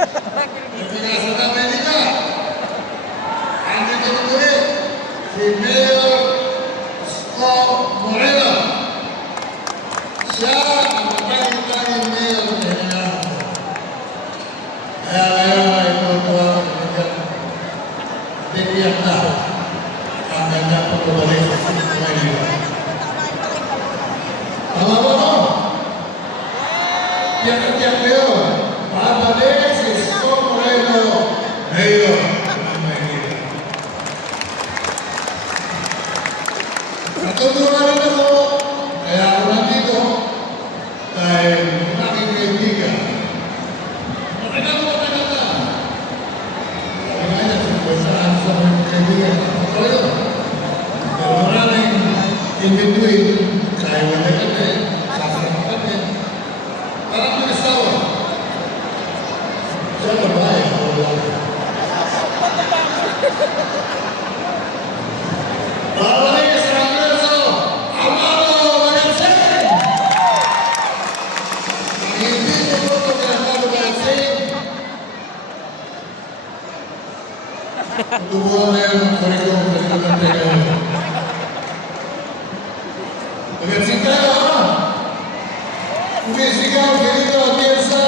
Nasa Amerika. Andito na ulit si Mayor Isko Moreno. Siya ang matanging mayor na hinahanap ko. Kaya ngayon ay tutuwa ko sa titiyak na ang kanyang pagkabalik sa Manila. Tama ba mo? Tiyak-tiyak kayo. Babalik si Isko Moreno, Mayor ng Manila. Natutuwa rin ako, kaya ako nandito, dahil aking kaibigan. Matagal na. Kaya nga, saan sa mga kaibigan ako yun. Pero maraming in between, kaya wala kami, sasama kami. Parang may asawa. Siya babae, ako wala. Babalik sa Kongreso, Amado Magansing! Hindi ko po ito kay Amado Magansing. Tutubuhan na yun ang kurikulum na pinagante ngayon. Magansing tayo, ha? Umisigaw ganito ang piyansa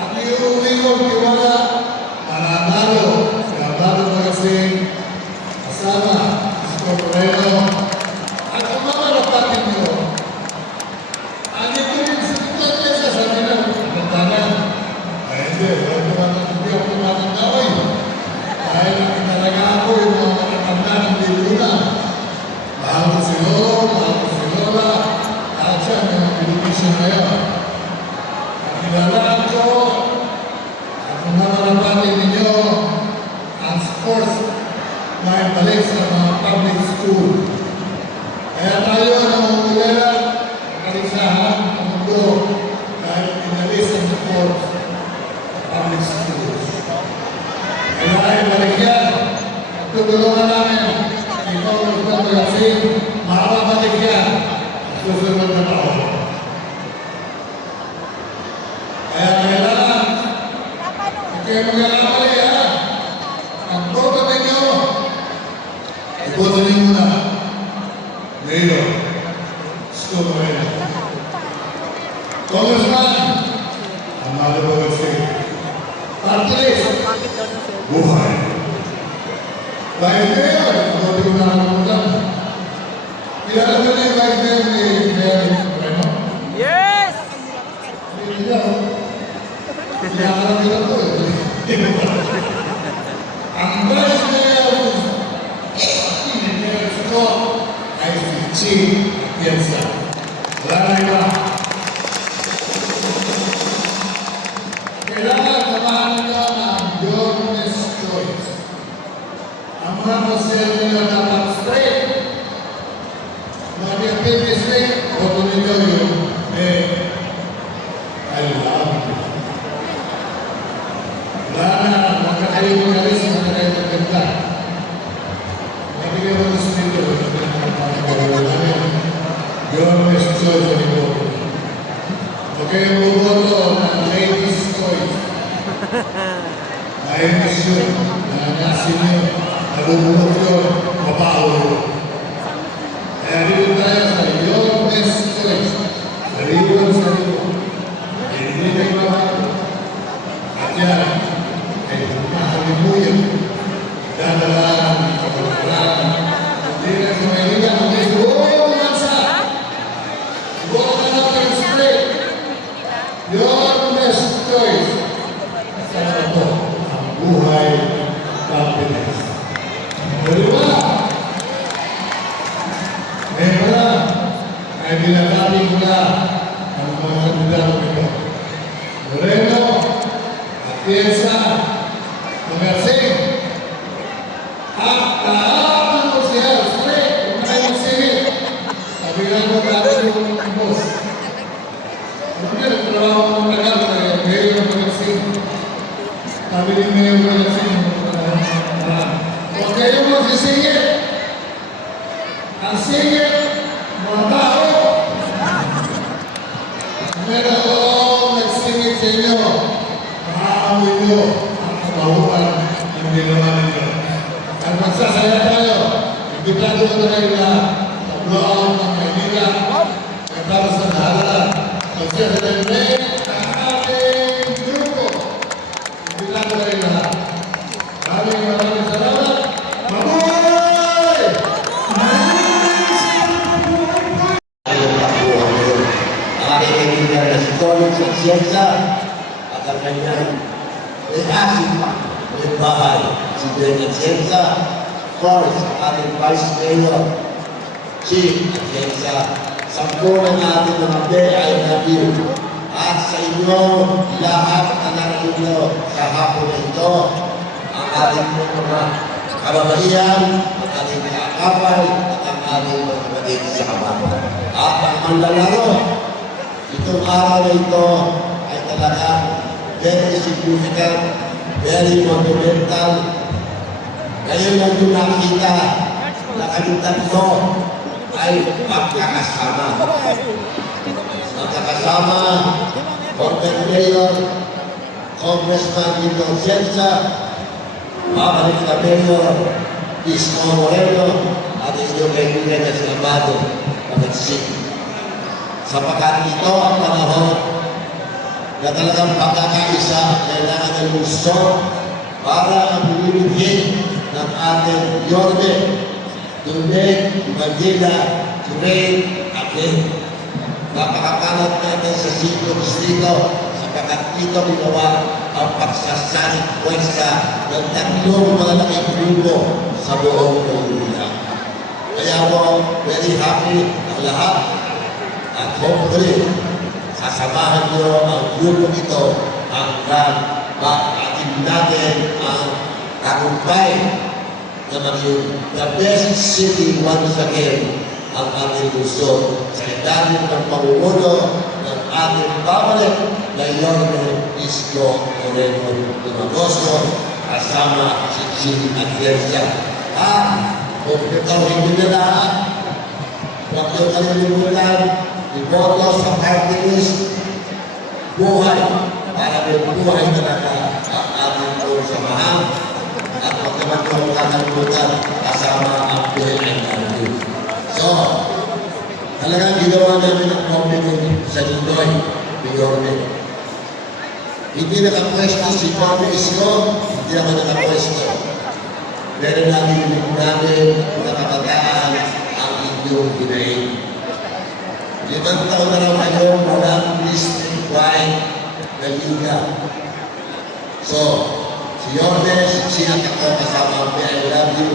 at iuwi ko tiwala para Amado, si Amado Magansing, kasama Isko Moreno at ang mga napatid nyo. Andito rin sa piyansa sa kanilang pagkatanan. Ay hindi ako tumatandaway. Dahil nakitalaga ako yung mga matatanda ng Liluna. Mahal ko si Lolo, mahal ko si Lola, at siya ng Pilipisyon ngayon. At nilalaan ko at kung naman ninyo ang sports na balik sa mga public school. Kaya tayo ng Mungulera, kalisahan ang mundo dahil inalis ang sports sa public schools. Kaya ay balik yan. Tutulungan namin si Congressman Magansing, makakabalik yan sa susunod na taon. Kaya kailangan, hindi kayo mag-alapali ha. Ang boto ninyo, iboto ninyo na. Mayor Isko Moreno. Congressman, Amado Magansing. Party list, buhay. Vice Mayor, iboto ko na nakalimutan. Kilala mo na yung Vice Mayor ni Mayor Moreno? Yes! Hindi niya. Kinakarap nila po eh. Ang Vice Mayor ni Mayor Isko ay si Chief Atienza. Wala na iba. Kailangan samahan nila ng your best choice. Ang mga masaya nila dapat straight. Mga pinipili straight, boto ninyo yung I love you. Wala na, magkakayo mo na rin sa mga kayo magkanta. Nabigyan mo ng studio, your best choice ang iboto. Huwag kayong buboto ng ladies' choice. Dahil mission na nasin nyo, nabubulog yun, mabaho yun. Kaya dito tayo sa your best choice. Sarili ang sarili. Hindi kayo mabaho. At yan, ay mahalimuyan. Dadalaan ang kapagpalaan. Hindi na sa Maynila, kundi buong bansa. Buong na natin straight. Your best choice. Sana ito ang buhay ng Pinas. Dalawa. Ngayon na, ay binabati ko na ang mga kandidato nito. Moreno, Atienza, Magansing, at lahat ng siya, straight, kung tayo magsingit. Sabi nga ko natin yung boss. Sabi nga, nagtrabaho ko ng tagal, kaya ngayon ang Magansing. Sabi ni Mayor Magansing, huwag kayong magsisingit. Ang singit, mga tao. Meron akong nagsingit sa inyo. Maamoy ninyo ang kabahuan ng ginawa ninyo. At magsasaya tayo. Imbitado ko na kayo na sa blowout ng Maynila. Para sa halalan. Mag-celebrate ang ating grupo. Imbitado kayo na. Maraming salamat. Mabuhay! Ang aking kaibigan na si Tony Sancienza at ang kanyang asin pa ng bahay, si Ben Atienza, of course, ang ating Vice Mayor, Chief Atienza, sampunan natin mga Be, I love you. At sa inyo, lahat na narinig sa hapon na ito, ang ating mga kababaihan, ang ating kakapal, at ang ating mga kapatid sa kababa. At ang manlalaro, itong araw na ito ay talagang very significant, very monumental. Ngayon lang yung nakita na kami tatlo ay magkakasama. Magkakasama, Former Mayor, Congressman Dino Atienza, Babalik na Mayor, Isko Moreno, at inyong kaibigan na si Amado Pagatsik. Sapagkat ito ang panahon na talagang pagkakaisa at kailangan ng lungsod para ang binibigyan ng ating Yorme to make Manila great again. Napakapalat natin sa sitio distrito sapagkat ito ginawa ang pagsasalit pwersa ng tatlong malaking grupo sa buong Manila. Kaya po, very happy ang lahat. At hopefully, sasamahan niyo ang grupo ito hanggang maatin natin ang tagumpay na maging the best city once again ang ating lungsod sa ilalim ng pamumuno ng ating pabalik na Yorme Isko Moreno Dumagoso kasama si Chili Atienza. Kung ito hindi na lahat, huwag niyo kalilimutan iboto sa party list, buhay, para may buhay talaga ang ating buong samahan at huwag naman kung kakalimutan kasama ang PNIW. So, talagang ginawa namin ang compliment sa Ninoy, Yorme. Hindi nakapwesto si Pablo Isko, hindi ako nakapwesto. Pero narinig namin na kabataan ang inyong hinahin. 5 taon na raw kayo walang district-wide na liga. So, si Yorme, si at ako kasama ang PNIW,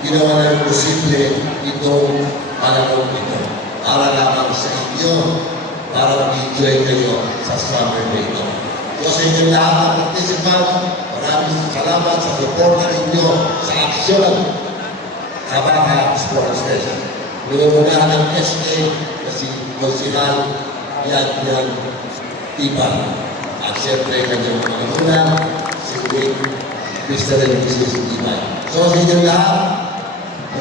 ginawa na yung posible itong panahon ito. Para lamang sa inyo, para mag-enjoy kayo sa summer na ito. So sa inyo lahat ng participant, maraming salamat sa support ninyo sa aksyon sa Baha Sports Fest. Minumunahan ng SA na si Konsihal Yan Tiba. At siyempre kanyang mga magulang, si Mr. and Mrs. Tiba. So sa inyo lahat,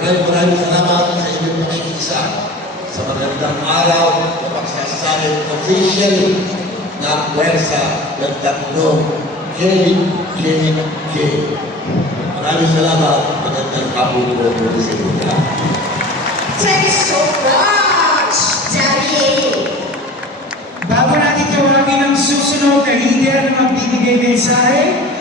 maraming salamat sa inyong pakikisa sa magandang araw na pagsasalit officially ng pwersa ng tatlong KKK. Maraming salamat. Magandang hapon po sa inyo lahat. Thank you so much, Daddy! Bago natin tawagin ang susunod na leader na magbibigay mensahe,